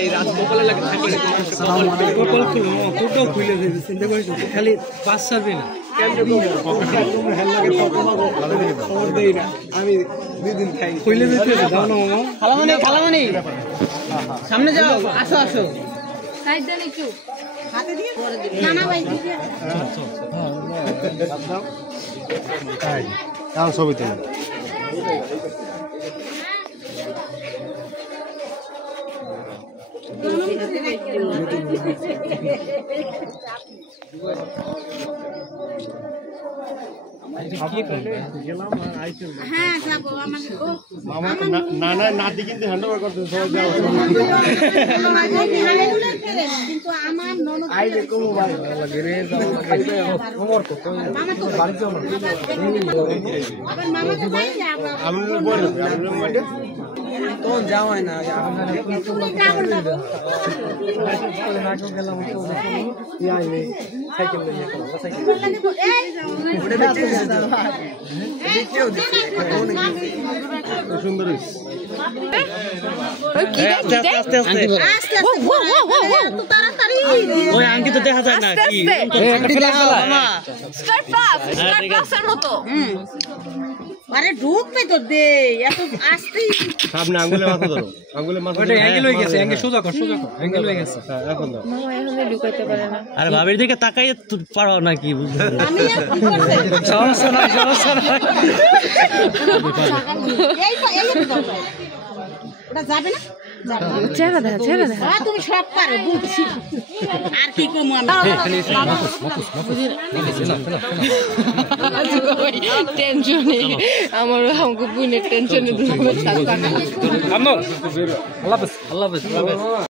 এই রাত কপালে লাগে থাকলে কপাল খুলো তোটাও খুলে দেবে চিন্তা করিস খালি পাস ছাড়বে না আমি 2 দিন খাই খুলে দিতে দাও না মামা খালামানি সামনে যাও আসো আসো খাই দেন একটু হাতে দিয়ে না না ভাই দিয়ে তাই তাও ছবি তুলে হ্যাঁ যাবো আমাদের না না নাতি কিন্তু হ্যান্ডওভার করতে সবাই যাও কিন্তু আমার ননদ আইলে কমো ভাই লাগে রে যাও খাইবে ওমর কত বাড়ি যাও না আবার মামা তো ভাই আবার আমি বলি আমি বলি তো যাওয়াই না আপনারা কিন্তু নাটক গেলাম তো আইলে সাইকেল নিয়ে সাইকেল ওটা দেখতে দেখতেও দিচ্ছে সুন্দর আস্তে আস্তে তো তাড়াতাড়ি ওই আঙ্কি তো দেখা যায় না কি একটা ফেলা মামা স্টার্ট ফাস্ট ফাস্টের মতো আরে ঢুকবে তো দে এত আস্তে সামনে আঙ্গুলে মাথা ধরো আঙ্গুলে মাথা ওটা অ্যাঙ্গেল হয়ে গেছে অ্যাঙ্গেল সোজা কর অ্যাঙ্গেল হয়ে গেছে এখন দাও মামা এখনো ঢুকাইতে পারে না আরে ভাবির দিকে তাকাই পারো না কি বুঝছো আমি আর কি করতে সমস্যা নাই এই তো দাও ওটা যাবে না চেহারা দেখা তুমি সব পারো বুঝছি আর কি কম আমি টেনশনে আমাকে বুনের টেনশনে দুটো আল্লাহ হাফেজ